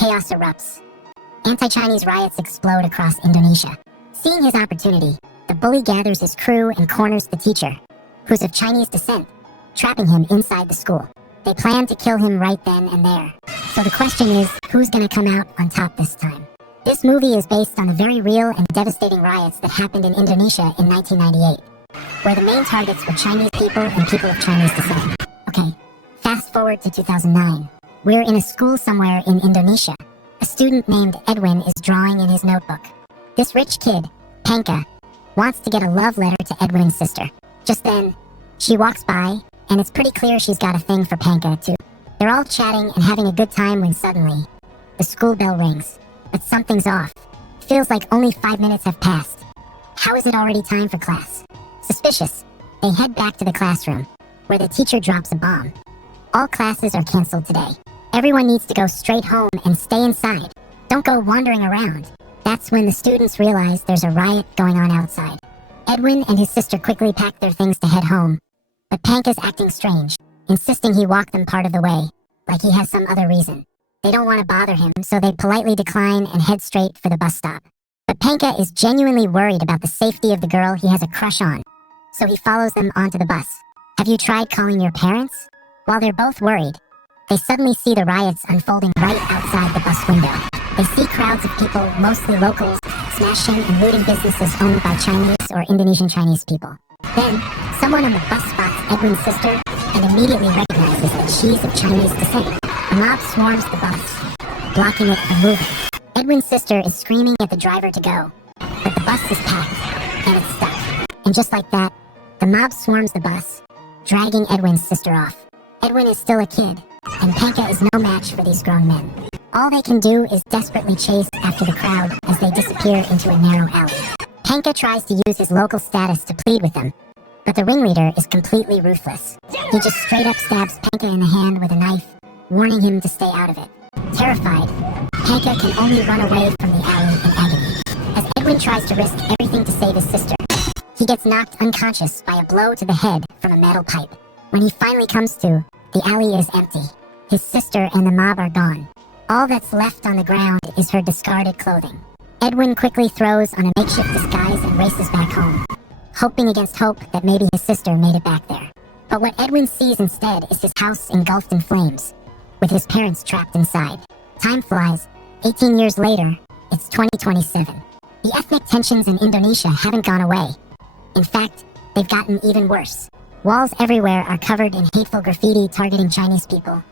chaos erupts. Anti-Chinese riots explode across Indonesia. Seeing his opportunity, the bully gathers his crew and corners the teacher, who's of Chinese descent, trapping him inside the school. They plan to kill him right then and there. So the question is, who's gonna come out on top this time? This movie is based on the very real and devastating riots that happened in Indonesia in 1998, where the main targets were Chinese people and people of Chinese descent. Okay, fast forward to 2009. We're in a school somewhere in Indonesia. A student named Edwin is drawing in his notebook. This rich kid, Panka, wants to get a love letter to Edwin's sister. Just then, she walks by, and it's pretty clear she's got a thing for Panka, too. They're all chatting and having a good time when suddenly, the school bell rings. But something's off. Feels like only 5 minutes have passed. How is it already time for class? Suspicious. They head back to the classroom, where the teacher drops a bomb. All classes are canceled today. Everyone needs to go straight home and stay inside. Don't go wandering around. That's when the students realize there's a riot going on outside. Edwin and his sister quickly pack their things to head home. But Panka's acting strange, insisting he walk them part of the way, like he has some other reason. They don't want to bother him, so they politely decline and head straight for the bus stop. But Panka is genuinely worried about the safety of the girl he has a crush on, so he follows them onto the bus. Have you tried calling your parents? While they're both worried, they suddenly see the riots unfolding right outside the bus window. They see crowds of people, mostly locals, smashing and looting businesses owned by Chinese or Indonesian Chinese people. Then, someone on the bus spots Edwin's sister and immediately recognizes that she's of Chinese descent. The mob swarms the bus, blocking it from moving. Edwin's sister is screaming at the driver to go, but the bus is packed, and it's stuck. And just like that, the mob swarms the bus, dragging Edwin's sister off. Edwin is still a kid, and Panka is no match for these grown men. All they can do is desperately chase after the crowd as they disappear into a narrow alley. Panka tries to use his local status to plead with them, but the ringleader is completely ruthless. He just straight up stabs Panka in the hand with a knife, warning him to stay out of it. Terrified, Panka can only run away from the alley in agony. As Edwin tries to risk everything to save his sister, he gets knocked unconscious by a blow to the head from a metal pipe. When he finally comes to, the alley is empty. His sister and the mob are gone. All that's left on the ground is her discarded clothing. Edwin quickly throws on a makeshift disguise and races back home, hoping against hope that maybe his sister made it back there. But what Edwin sees instead is his house engulfed in flames, with his parents trapped inside. Time flies. 18 years later, it's 2027. The ethnic tensions in Indonesia haven't gone away. In fact, they've gotten even worse. Walls everywhere are covered in hateful graffiti targeting Chinese people,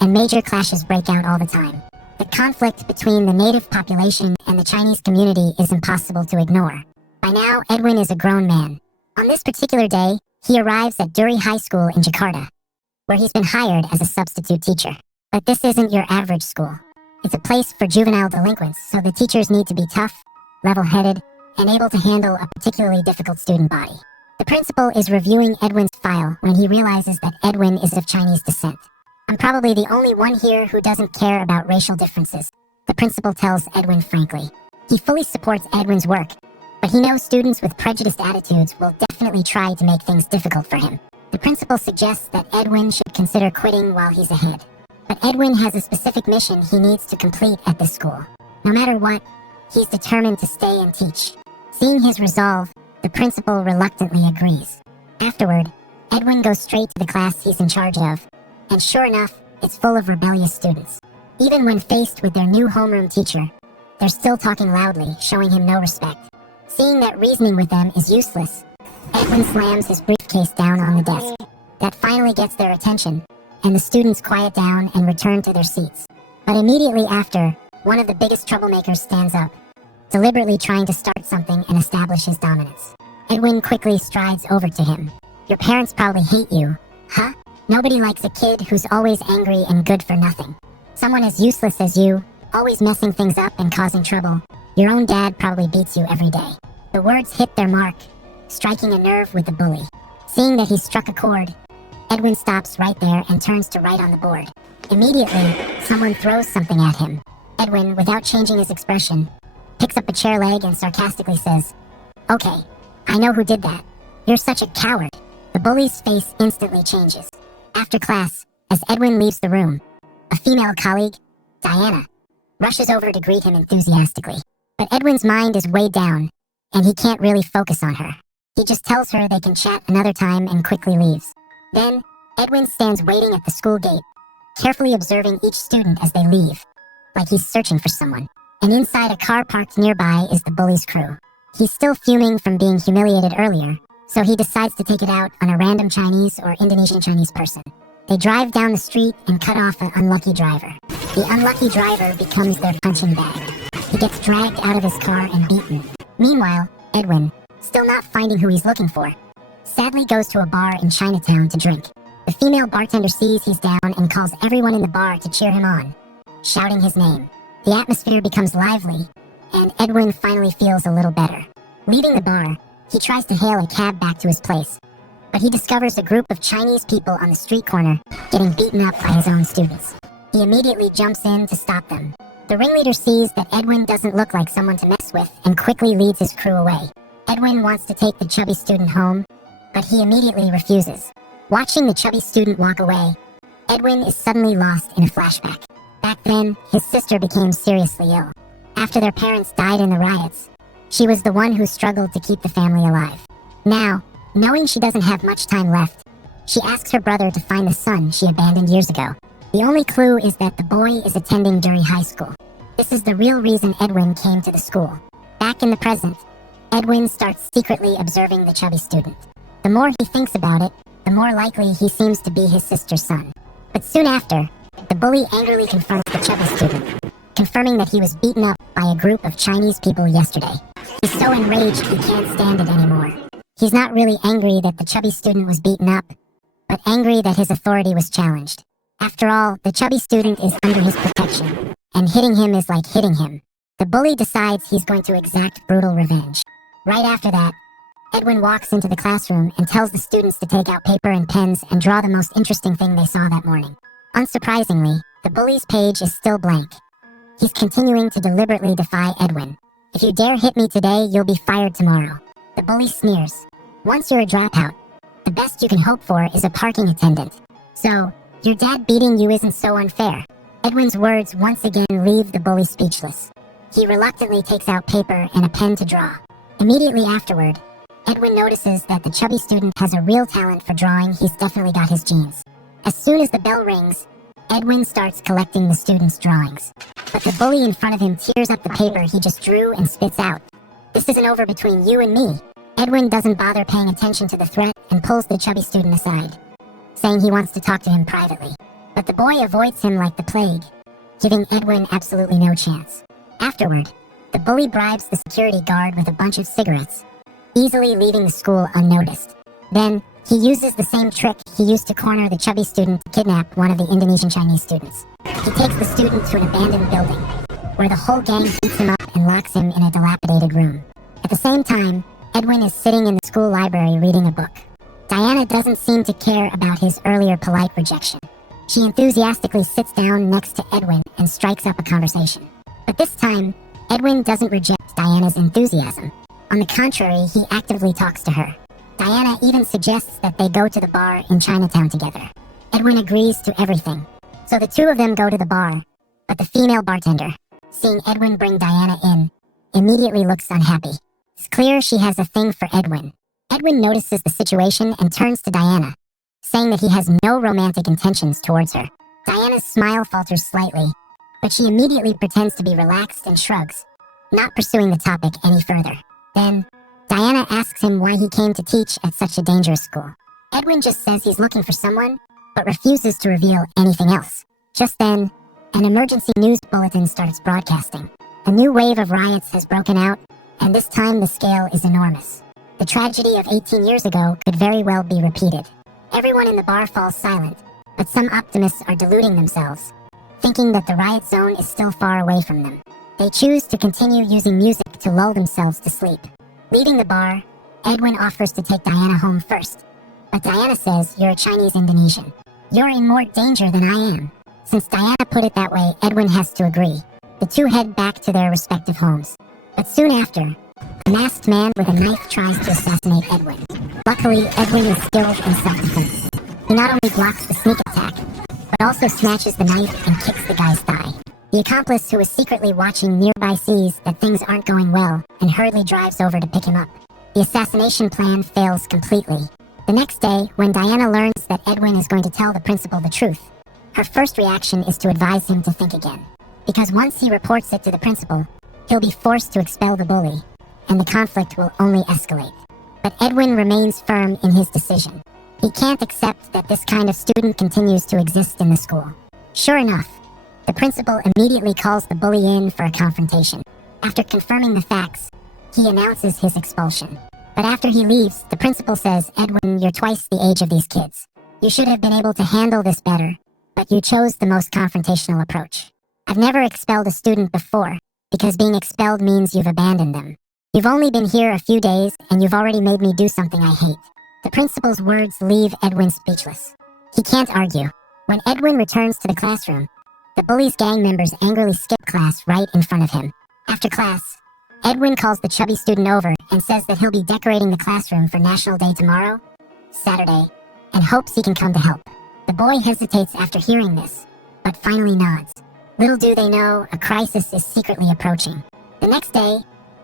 and major clashes break out all the time. The conflict between the native population and the Chinese community is impossible to ignore. By now, Edwin is a grown man. On this particular day, he arrives at Duri High School in Jakarta, where he's been hired as a substitute teacher. But this isn't your average school. It's a place for juvenile delinquents, so the teachers need to be tough, level-headed, and able to handle a particularly difficult student body. The principal is reviewing Edwin's file when he realizes that Edwin is of Chinese descent. I'm probably the only one here who doesn't care about racial differences, the principal tells Edwin frankly. He fully supports Edwin's work, but he knows students with prejudiced attitudes will definitely try to make things difficult for him. The principal suggests that Edwin should consider quitting while he's ahead. But Edwin has a specific mission he needs to complete at this school. No matter what, he's determined to stay and teach. Seeing his resolve, the principal reluctantly agrees. Afterward, Edwin goes straight to the class he's in charge of, and sure enough, it's full of rebellious students. Even when faced with their new homeroom teacher, they're still talking loudly, showing him no respect. Seeing that reasoning with them is useless, Edwin slams his briefcase down on the desk. That finally gets their attention, and the students quiet down and return to their seats. But immediately after, one of the biggest troublemakers stands up, deliberately trying to start something and establish his dominance. Edwin quickly strides over to him. Your parents probably hate you, huh? Nobody likes a kid who's always angry and good for nothing. Someone as useless as you, always messing things up and causing trouble. Your own dad probably beats you every day. The words hit their mark, striking a nerve with the bully. Seeing that he's struck a chord, Edwin stops right there and turns to write on the board. Immediately, someone throws something at him. Edwin, without changing his expression, picks up a chair leg and sarcastically says, "Okay, I know who did that. You're such a coward." The bully's face instantly changes. After class, as Edwin leaves the room, a female colleague, Diana, rushes over to greet him enthusiastically. But Edwin's mind is way down, and he can't really focus on her. He just tells her they can chat another time and quickly leaves. Then, Edwin stands waiting at the school gate, carefully observing each student as they leave, like he's searching for someone. And inside a car parked nearby is the bully's crew. He's still fuming from being humiliated earlier, so he decides to take it out on a random Chinese or Indonesian Chinese person. They drive down the street and cut off an unlucky driver. The unlucky driver becomes their punching bag. He gets dragged out of his car and beaten. Meanwhile, Edwin, still not finding who he's looking for, sadly goes to a bar in Chinatown to drink. The female bartender sees he's down and calls everyone in the bar to cheer him on, shouting his name. The atmosphere becomes lively, and Edwin finally feels a little better. Leaving the bar, he tries to hail a cab back to his place, but he discovers a group of Chinese people on the street corner getting beaten up by his own students. He immediately jumps in to stop them. The ringleader sees that Edwin doesn't look like someone to mess with and quickly leads his crew away. Edwin wants to take the chubby student home, but he immediately refuses. Watching the chubby student walk away, Edwin is suddenly lost in a flashback. Back then, his sister became seriously ill. After their parents died in the riots, she was the one who struggled to keep the family alive. Now, knowing she doesn't have much time left, she asks her brother to find the son she abandoned years ago. The only clue is that the boy is attending Dury High School. This is the real reason Edwin came to the school. Back in the present, Edwin starts secretly observing the chubby student. The more he thinks about it, the more likely he seems to be his sister's son. But soon after, the bully angrily confronts the chubby student, confirming that he was beaten up by a group of Chinese people yesterday. He's so enraged he can't stand it anymore. He's not really angry that the chubby student was beaten up, but angry that his authority was challenged. After all, the chubby student is under his protection, and hitting him is like hitting him. The bully decides he's going to exact brutal revenge. Right after that, Edwin walks into the classroom and tells the students to take out paper and pens and draw the most interesting thing they saw that morning. Unsurprisingly, the bully's page is still blank. He's continuing to deliberately defy Edwin. If you dare hit me today, you'll be fired tomorrow. The bully sneers. Once you're a dropout, the best you can hope for is a parking attendant. So, your dad beating you isn't so unfair. Edwin's words once again leave the bully speechless. He reluctantly takes out paper and a pen to draw. Immediately afterward, Edwin notices that the chubby student has a real talent for drawing. He's definitely got his genes. As soon as the bell rings, Edwin starts collecting the student's drawings. But the bully in front of him tears up the paper he just drew and spits out. This isn't over between you and me. Edwin doesn't bother paying attention to the threat and pulls the chubby student aside, saying he wants to talk to him privately. But the boy avoids him like the plague, giving Edwin absolutely no chance. Afterward, the bully bribes the security guard with a bunch of cigarettes, easily leaving the school unnoticed. Then, he uses the same trick he used to corner the chubby student to kidnap one of the Indonesian Chinese students. He takes the student to an abandoned building, where the whole gang beats him up and locks him in a dilapidated room. At the same time, Edwin is sitting in the school library reading a book. Diana doesn't seem to care about his earlier polite rejection. She enthusiastically sits down next to Edwin and strikes up a conversation. But this time, Edwin doesn't reject Diana's enthusiasm. On the contrary, he actively talks to her. Diana even suggests that they go to the bar in Chinatown together. Edwin agrees to everything. So the two of them go to the bar, but the female bartender, seeing Edwin bring Diana in, immediately looks unhappy. It's clear she has a thing for Edwin. Edwin notices the situation and turns to Diana, saying that he has no romantic intentions towards her. Diana's smile falters slightly, but she immediately pretends to be relaxed and shrugs, not pursuing the topic any further. Then, Diana asks him why he came to teach at such a dangerous school. Edwin just says he's looking for someone, but refuses to reveal anything else. Just then, an emergency news bulletin starts broadcasting. A new wave of riots has broken out, and this time the scale is enormous. The tragedy of 18 years ago could very well be repeated. Everyone in the bar falls silent, but some optimists are deluding themselves, thinking that the riot zone is still far away from them. They choose to continue using music to lull themselves to sleep. Leaving the bar, Edwin offers to take Diana home first. But Diana says, "You're a Chinese Indonesian. You're in more danger than I am." Since Diana put it that way, Edwin has to agree. The two head back to their respective homes. But soon after, a masked man with a knife tries to assassinate Edwin. Luckily, Edwin is skilled in self-defense. He not only blocks the sneak attack, but also snatches the knife and kicks the guy's thigh. The accomplice, who is secretly watching nearby, sees that things aren't going well and hurriedly drives over to pick him up. The assassination plan fails completely. The next day, when Diana learns that Edwin is going to tell the principal the truth, her first reaction is to advise him to think again. Because once he reports it to the principal, he'll be forced to expel the bully, and the conflict will only escalate. But Edwin remains firm in his decision. He can't accept that this kind of student continues to exist in the school. Sure enough, the principal immediately calls the bully in for a confrontation. After confirming the facts, he announces his expulsion. But after he leaves, the principal says, "Edwin, you're twice the age of these kids. You should have been able to handle this better, but you chose the most confrontational approach. I've never expelled a student before, because being expelled means you've abandoned them. You've only been here a few days, and you've already made me do something I hate." The principal's words leave Edwin speechless. He can't argue. When Edwin returns to the classroom, the bully's gang members angrily skip class right in front of him. After class, Edwin calls the chubby student over and says that he'll be decorating the classroom for National Day tomorrow, Saturday, and hopes he can come to help. The boy hesitates after hearing this, but finally nods. Little do they know, a crisis is secretly approaching. The next day,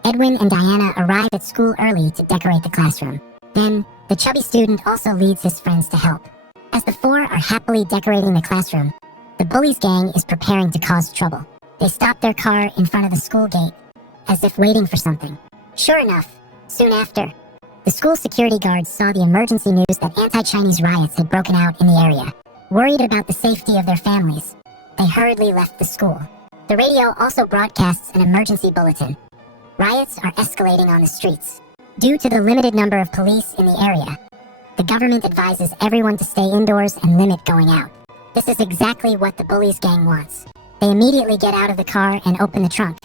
Edwin and Diana arrive at school early to decorate the classroom. Then, the chubby student also leads his friends to help. As the four are happily decorating the classroom, the bully's gang is preparing to cause trouble. They stop their car in front of the school gate, as if waiting for something. Sure enough, soon after, the school security guards saw the emergency news that anti-Chinese riots had broken out in the area. Worried about the safety of their families, they hurriedly left the school. The radio also broadcasts an emergency bulletin. Riots are escalating on the streets. Due to the limited number of police in the area, the government advises everyone to stay indoors and limit going out. This is exactly what the bully's gang wants. They immediately get out of the car and open the trunk,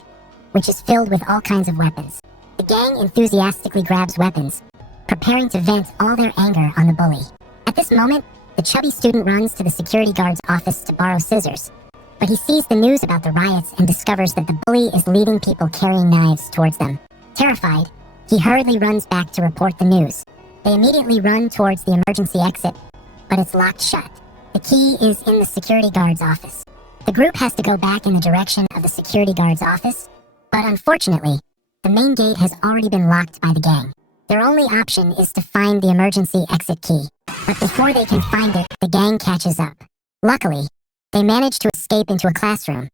which is filled with all kinds of weapons. The gang enthusiastically grabs weapons, preparing to vent all their anger on the bully. At this moment, the chubby student runs to the security guard's office to borrow scissors, but he sees the news about the riots and discovers that the bully is leading people carrying knives towards them. Terrified, he hurriedly runs back to report the news. They immediately run towards the emergency exit, but it's locked shut. The key is in the security guard's office. The group has to go back in the direction of the security guard's office, but unfortunately, the main gate has already been locked by the gang. Their only option is to find the emergency exit key, but before they can find it, the gang catches up. Luckily, they manage to escape into a classroom,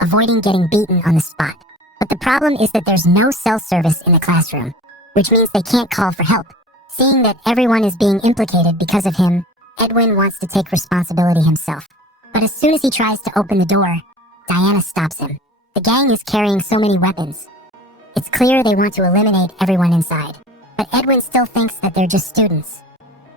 avoiding getting beaten on the spot. But the problem is that there's no cell service in the classroom, which means they can't call for help. Seeing that everyone is being implicated because of him, Edwin wants to take responsibility himself. But as soon as he tries to open the door, Diana stops him. The gang is carrying so many weapons. It's clear they want to eliminate everyone inside. But Edwin still thinks that they're just students.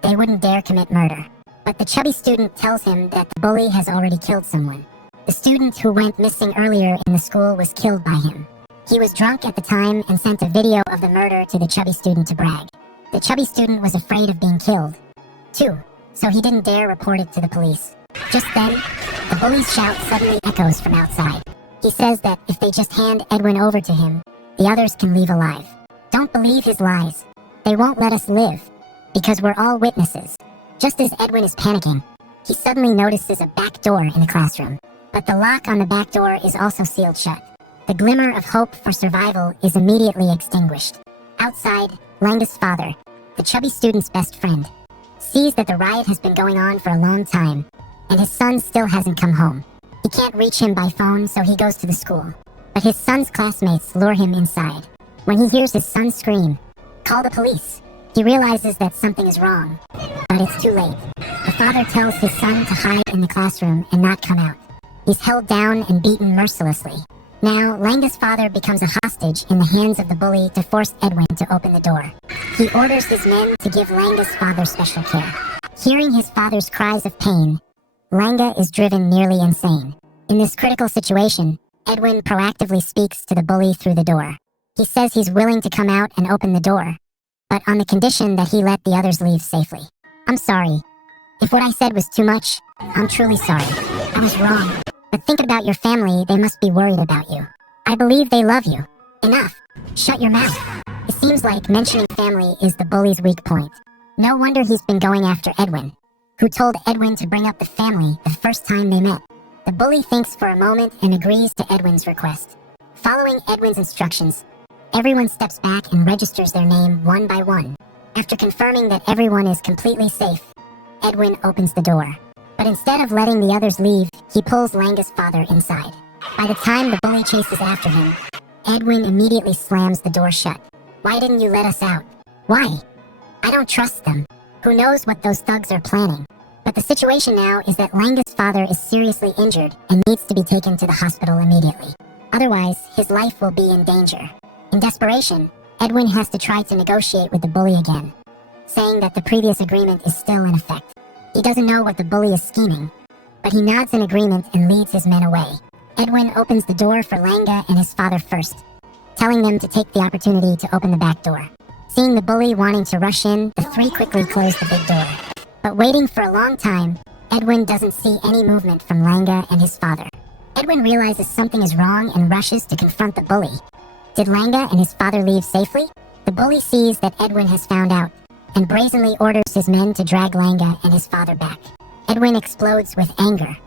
They wouldn't dare commit murder. But the chubby student tells him that the bully has already killed someone. The student who went missing earlier in the school was killed by him. He was drunk at the time and sent a video of the murder to the chubby student to brag. The chubby student was afraid of being killed, too, so he didn't dare report it to the police. Just then, the bully's shout suddenly echoes from outside. He says that if they just hand Edwin over to him, the others can leave alive. Don't believe his lies. They won't let us live, because we're all witnesses. Just as Edwin is panicking, he suddenly notices a back door in the classroom. But the lock on the back door is also sealed shut. The glimmer of hope for survival is immediately extinguished. Outside, Langa's father, the chubby student's best friend, sees that the riot has been going on for a long time, and his son still hasn't come home. He can't reach him by phone, so he goes to the school. But his son's classmates lure him inside. When he hears his son scream, "Call the police," he realizes that something is wrong. But it's too late. The father tells his son to hide in the classroom and not come out. He's held down and beaten mercilessly. Now, Langa's father becomes a hostage in the hands of the bully to force Edwin to open the door. He orders his men to give Langa's father special care. Hearing his father's cries of pain, Langa is driven nearly insane. In this critical situation, Edwin proactively speaks to the bully through the door. He says he's willing to come out and open the door, but on the condition that he let the others leave safely. "I'm sorry. If what I said was too much, I'm truly sorry. I was wrong. But think about your family, they must be worried about you. I believe they love you. Enough. Shut your mouth." It seems like mentioning family is the bully's weak point. No wonder he's been going after Edwin, who told Edwin to bring up the family the first time they met. The bully thinks for a moment and agrees to Edwin's request. Following Edwin's instructions, everyone steps back and registers their name one by one. After confirming that everyone is completely safe, Edwin opens the door. But instead of letting the others leave, he pulls Langa's father inside. By the time the bully chases after him, Edwin immediately slams the door shut. "Why didn't you let us out?" "Why? I don't trust them. Who knows what those thugs are planning?" But the situation now is that Langa's father is seriously injured and needs to be taken to the hospital immediately. Otherwise, his life will be in danger. In desperation, Edwin has to try to negotiate with the bully again, saying that the previous agreement is still in effect. He doesn't know what the bully is scheming, but he nods in agreement and leads his men away. Edwin opens the door for Langa and his father first, telling them to take the opportunity to open the back door. Seeing the bully wanting to rush in, the three quickly close the big door. But waiting for a long time, Edwin doesn't see any movement from Langa and his father. Edwin realizes something is wrong and rushes to confront the bully. Did Langa and his father leave safely? The bully sees that Edwin has found out, and brazenly orders his men to drag Langa and his father back. Edwin explodes with anger.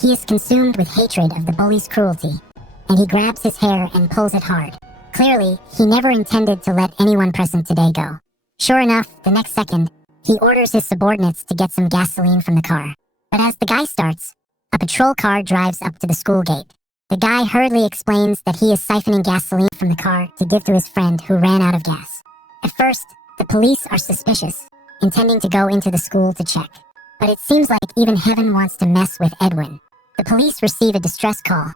He is consumed with hatred of the bully's cruelty, and he grabs his hair and pulls it hard. Clearly, he never intended to let anyone present today go. Sure enough, the next second, he orders his subordinates to get some gasoline from the car. But as the guy starts, a patrol car drives up to the school gate. The guy hurriedly explains that he is siphoning gasoline from the car to give to his friend who ran out of gas. At first, the police are suspicious, intending to go into the school to check. But it seems like even heaven wants to mess with Edwin. The police receive a distress call,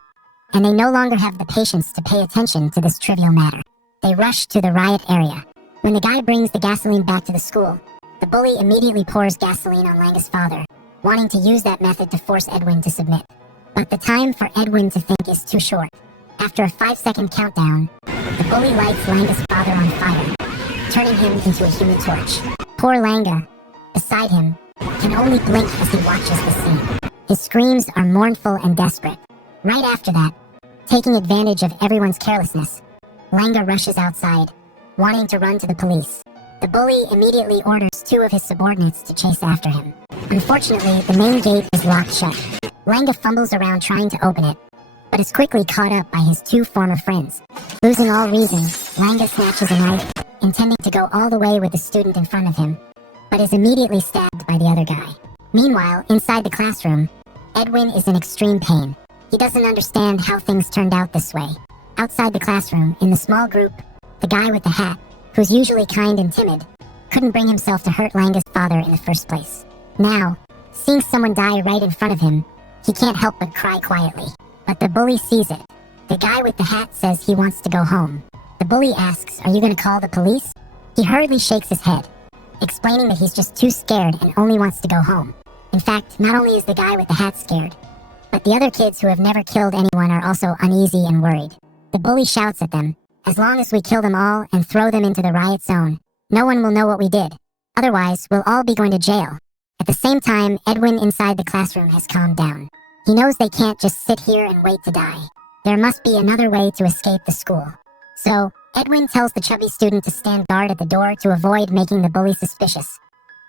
and they no longer have the patience to pay attention to this trivial matter. They rush to the riot area. When the guy brings the gasoline back to the school, the bully immediately pours gasoline on Langa's father, wanting to use that method to force Edwin to submit. But the time for Edwin to think is too short. After a 5-second countdown, the bully lights Langa's father on fire, turning him into a human torch. Poor Langa, beside him, can only blink as he watches the scene. His screams are mournful and desperate. Right after that, taking advantage of everyone's carelessness, Langa rushes outside, wanting to run to the police. The bully immediately orders 2 of his subordinates to chase after him. Unfortunately, the main gate is locked shut. Langa fumbles around trying to open it, but is quickly caught up by his 2 former friends. Losing all reason, Langa snatches a knife, intending to go all the way with the student in front of him, but is immediately stabbed by the other guy. Meanwhile, inside the classroom, Edwin is in extreme pain. He doesn't understand how things turned out this way. Outside the classroom, in the small group, the guy with the hat, who's usually kind and timid, couldn't bring himself to hurt Langa's father in the first place. Now, seeing someone die right in front of him, he can't help but cry quietly. But the bully sees it. The guy with the hat says he wants to go home. The bully asks, "Are you going to call the police?" He hurriedly shakes his head, explaining that he's just too scared and only wants to go home. In fact, not only is the guy with the hat scared, but the other kids who have never killed anyone are also uneasy and worried. The bully shouts at them, "As long as we kill them all and throw them into the riot zone, no one will know what we did. Otherwise, we'll all be going to jail." At the same time, Edwin inside the classroom has calmed down. He knows they can't just sit here and wait to die. There must be another way to escape the school. So, Edwin tells the chubby student to stand guard at the door to avoid making the bully suspicious,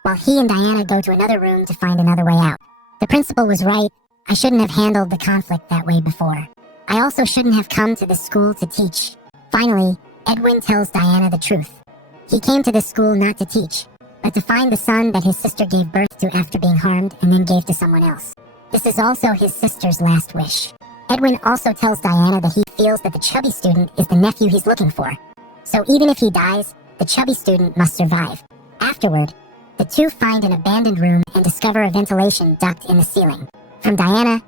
while he and Diana go to another room to find another way out. The principal was right. I shouldn't have handled the conflict that way before. I also shouldn't have come to this school to teach. Finally, Edwin tells Diana the truth. He came to this school not to teach, but to find the son that his sister gave birth to after being harmed and then gave to someone else. This is also his sister's last wish. Edwin also tells Diana that he feels that the chubby student is the nephew he's looking for. So even if he dies, the chubby student must survive. Afterward, the two find an abandoned room and discover a ventilation duct in the ceiling. From Diana,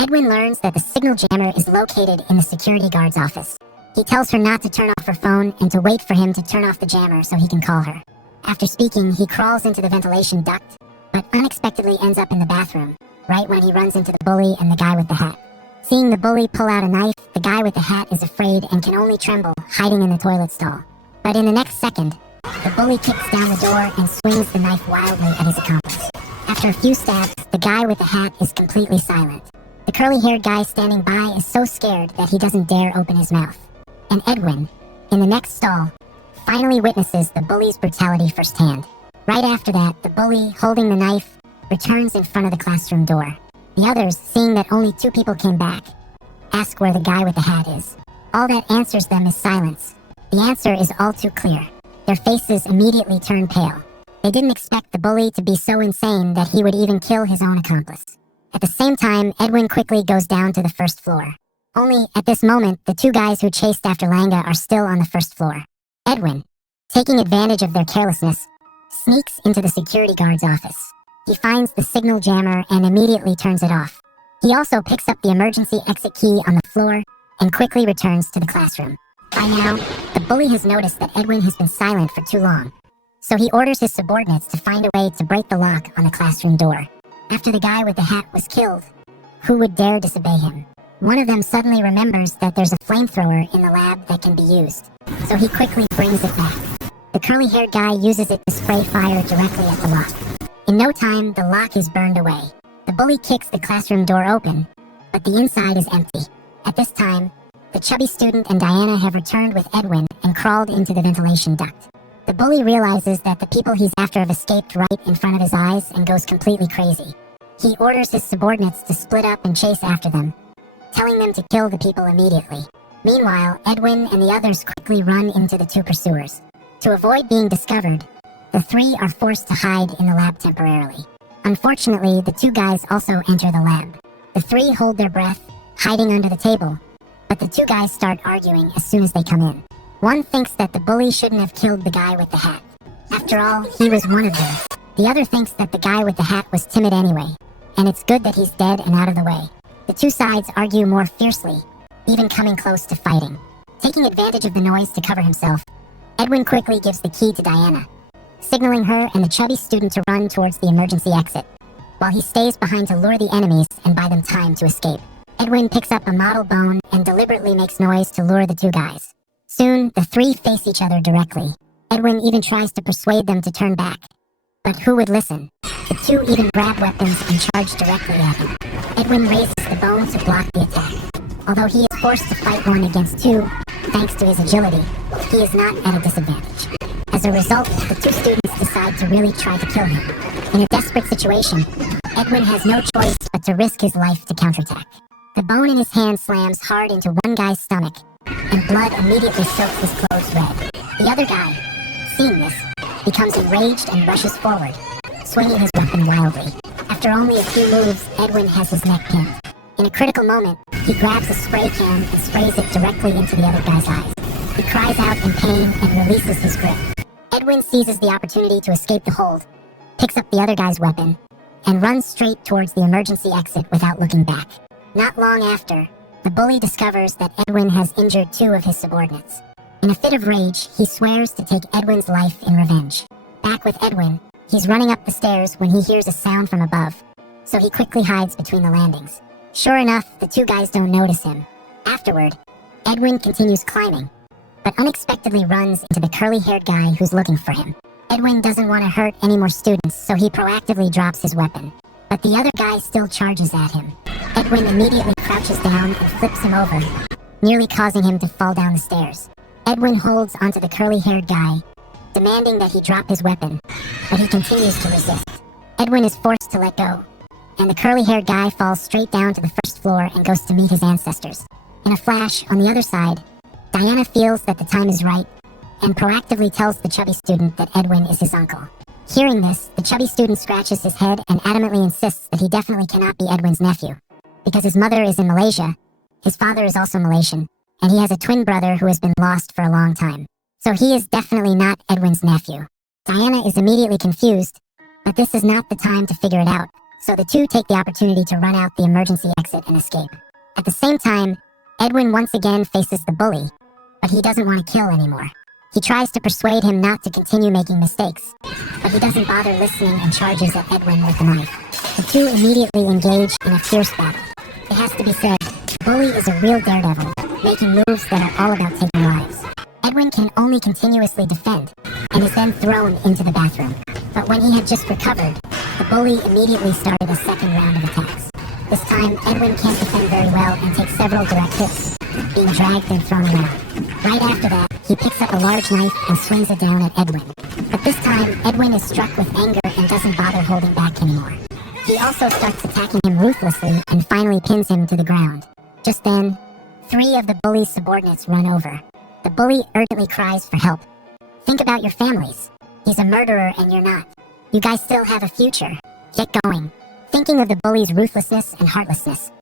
Edwin learns that the signal jammer is located in the security guard's office. He tells her not to turn off her phone and to wait for him to turn off the jammer so he can call her. After speaking, he crawls into the ventilation duct, but unexpectedly ends up in the bathroom, right when he runs into the bully and the guy with the hat. Seeing the bully pull out a knife, the guy with the hat is afraid and can only tremble, hiding in the toilet stall. But in the next second, the bully kicks down the door and swings the knife wildly at his accomplice. After a few stabs, the guy with the hat is completely silent. The curly-haired guy standing by is so scared that he doesn't dare open his mouth. And Edwin, in the next stall, finally witnesses the bully's brutality firsthand. Right after that, the bully, holding the knife, returns in front of the classroom door. The others, seeing that only 2 people came back, ask where the guy with the hat is. All that answers them is silence. The answer is all too clear. Their faces immediately turn pale. They didn't expect the bully to be so insane that he would even kill his own accomplice. At the same time, Edwin quickly goes down to the first floor. Only, at this moment, the 2 guys who chased after Langa are still on the first floor. Edwin, taking advantage of their carelessness, sneaks into the security guard's office. He finds the signal jammer and immediately turns it off. He also picks up the emergency exit key on the floor and quickly returns to the classroom. By now, the bully has noticed that Edwin has been silent for too long, so he orders his subordinates to find a way to break the lock on the classroom door. After the guy with the hat was killed, who would dare disobey him? One of them suddenly remembers that there's a flamethrower in the lab that can be used, so he quickly brings it back. The curly-haired guy uses it to spray fire directly at the lock. In no time, the lock is burned away. The bully kicks the classroom door open, but the inside is empty. At this time, the chubby student and Diana have returned with Edwin and crawled into the ventilation duct. The bully realizes that the people he's after have escaped right in front of his eyes and goes completely crazy. He orders his subordinates to split up and chase after them, telling them to kill the people immediately. Meanwhile, Edwin and the others quickly run into the 2 pursuers. To avoid being discovered, the 3 are forced to hide in the lab temporarily. Unfortunately, the 2 guys also enter the lab. The 3 hold their breath, hiding under the table, but the 2 guys start arguing as soon as they come in. One thinks that the bully shouldn't have killed the guy with the hat. After all, he was one of them. The other thinks that the guy with the hat was timid anyway, and it's good that he's dead and out of the way. The 2 sides argue more fiercely, even coming close to fighting. Taking advantage of the noise to cover himself, Edwin quickly gives the key to Diana, signaling her and the chubby student to run towards the emergency exit, while he stays behind to lure the enemies and buy them time to escape. Edwin picks up a model bone and deliberately makes noise to lure the 2 guys. Soon, the 3 face each other directly. Edwin even tries to persuade them to turn back, but who would listen? The 2 even grab weapons and charge directly at him. Edwin raises the bone to block the attack. Although he is forced to fight 1 against 2, thanks to his agility, he is not at a disadvantage. As a result, the 2 students decide to really try to kill him. In a desperate situation, Edwin has no choice but to risk his life to counterattack. The bone in his hand slams hard into one guy's stomach, and blood immediately soaks his clothes red. The other guy, seeing this, becomes enraged and rushes forward, swinging his weapon wildly. After only a few moves, Edwin has his neck pinned. In a critical moment, he grabs a spray can and sprays it directly into the other guy's eyes. He cries out in pain and releases his grip. Edwin seizes the opportunity to escape the hold, picks up the other guy's weapon, and runs straight towards the emergency exit without looking back. Not long after, the bully discovers that Edwin has injured 2 of his subordinates. In a fit of rage, he swears to take Edwin's life in revenge. Back with Edwin, he's running up the stairs when he hears a sound from above, so he quickly hides between the landings. Sure enough, the 2 guys don't notice him. Afterward, Edwin continues climbing, but unexpectedly runs into the curly-haired guy who's looking for him. Edwin doesn't want to hurt any more students, so he proactively drops his weapon. But the other guy still charges at him. Edwin immediately crouches down and flips him over, nearly causing him to fall down the stairs. Edwin holds onto the curly-haired guy, demanding that he drop his weapon, but he continues to resist. Edwin is forced to let go, and the curly-haired guy falls straight down to the first floor and goes to meet his ancestors. In a flash, on the other side, Diana feels that the time is right, and proactively tells the chubby student that Edwin is his uncle. Hearing this, the chubby student scratches his head and adamantly insists that he definitely cannot be Edwin's nephew. Because his mother is in Malaysia, his father is also Malaysian, and he has a twin brother who has been lost for a long time. So he is definitely not Edwin's nephew. Diana is immediately confused, but this is not the time to figure it out, so the 2 take the opportunity to run out the emergency exit and escape. At the same time, Edwin once again faces the bully, but he doesn't want to kill anymore. He tries to persuade him not to continue making mistakes, but he doesn't bother listening and charges at Edwin with a knife. The 2 immediately engage in a fierce battle. It has to be said, the bully is a real daredevil, making moves that are all about taking lives. Edwin can only continuously defend, and is then thrown into the bathroom. But when he had just recovered, the bully immediately started a second round of attacks. This time, Edwin can't defend very well and takes several direct hits, being dragged and thrown around. Right after that, he picks up a large knife and swings it down at Edwin. But this time, Edwin is struck with anger and doesn't bother holding back anymore. He also starts attacking him ruthlessly and finally pins him to the ground. Just then, 3 of the bully's subordinates run over. The bully urgently cries for help. Think about your families. He's a murderer and you're not. You guys still have a future. Get going. Thinking of the bully's ruthlessness and heartlessness,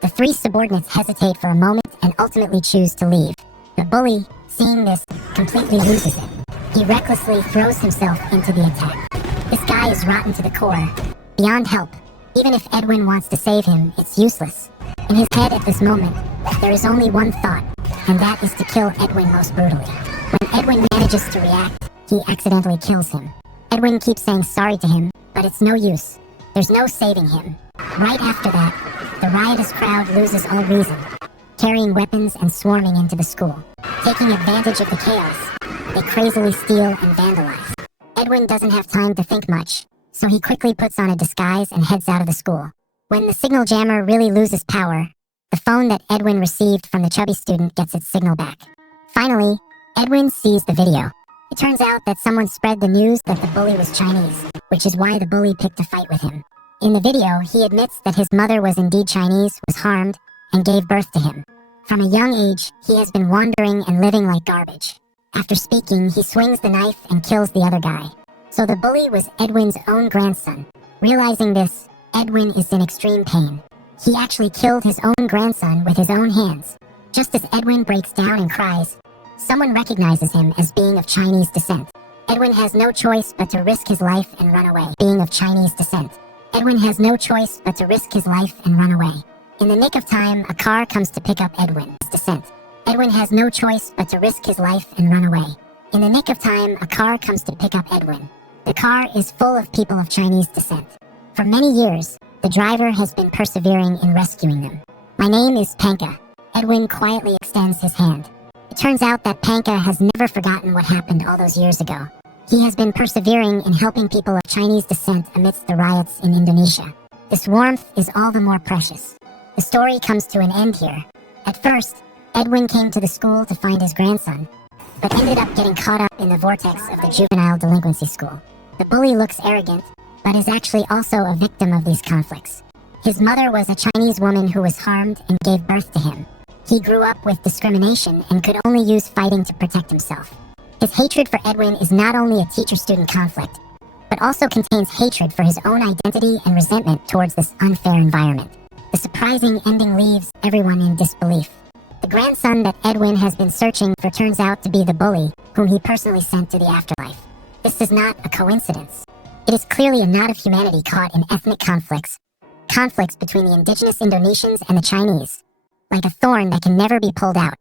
the 3 subordinates hesitate for a moment and ultimately choose to leave. The bully, seeing this, completely loses it. He recklessly throws himself into the attack. This guy is rotten to the core, beyond help. Even if Edwin wants to save him, it's useless. In his head at this moment, there is only one thought, and that is to kill Edwin most brutally. When Edwin manages to react, he accidentally kills him. Edwin keeps saying sorry to him, but it's no use. There's no saving him. Right after that, the riotous crowd loses all reason, carrying weapons and swarming into the school. Taking advantage of the chaos, they crazily steal and vandalize. Edwin doesn't have time to think much, so he quickly puts on a disguise and heads out of the school. When the signal jammer really loses power, the phone that Edwin received from the chubby student gets its signal back. Finally, Edwin sees the video. It turns out that someone spread the news that the bully was Chinese, which is why the bully picked a fight with him. In the video, he admits that his mother was indeed Chinese, was harmed, and gave birth to him. From a young age, he has been wandering and living like garbage. After speaking, he swings the knife and kills the other guy. So the bully was Edwin's own grandson. Realizing this, Edwin is in extreme pain. He actually killed his own grandson with his own hands. Just as Edwin breaks down and cries, someone recognizes him as being of Chinese descent. Edwin has no choice but to risk his life and run away. Being of Chinese descent, Edwin has no choice but to risk his life and run away. In the nick of time, a car comes to pick up Edwin's descent. Edwin has no choice but to risk his life and run away. In the nick of time, a car comes to pick up Edwin. The car is full of people of Chinese descent. For many years, the driver has been persevering in rescuing them. My name is Panka. Edwin quietly extends his hand. It turns out that Panka has never forgotten what happened all those years ago. He has been persevering in helping people of Chinese descent amidst the riots in Indonesia. This warmth is all the more precious. The story comes to an end here. At first, Edwin came to the school to find his grandson, but ended up getting caught up in the vortex of the juvenile delinquency school. The bully looks arrogant, but is actually also a victim of these conflicts. His mother was a Chinese woman who was harmed and gave birth to him. He grew up with discrimination and could only use fighting to protect himself. His hatred for Edwin is not only a teacher-student conflict, but also contains hatred for his own identity and resentment towards this unfair environment. The surprising ending leaves everyone in disbelief. The grandson that Edwin has been searching for turns out to be the bully, whom he personally sent to the afterlife. This is not a coincidence. It is clearly a knot of humanity caught in ethnic conflicts between the indigenous Indonesians and the Chinese, like a thorn that can never be pulled out,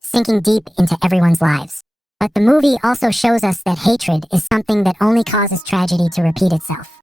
sinking deep into everyone's lives. But the movie also shows us that hatred is something that only causes tragedy to repeat itself.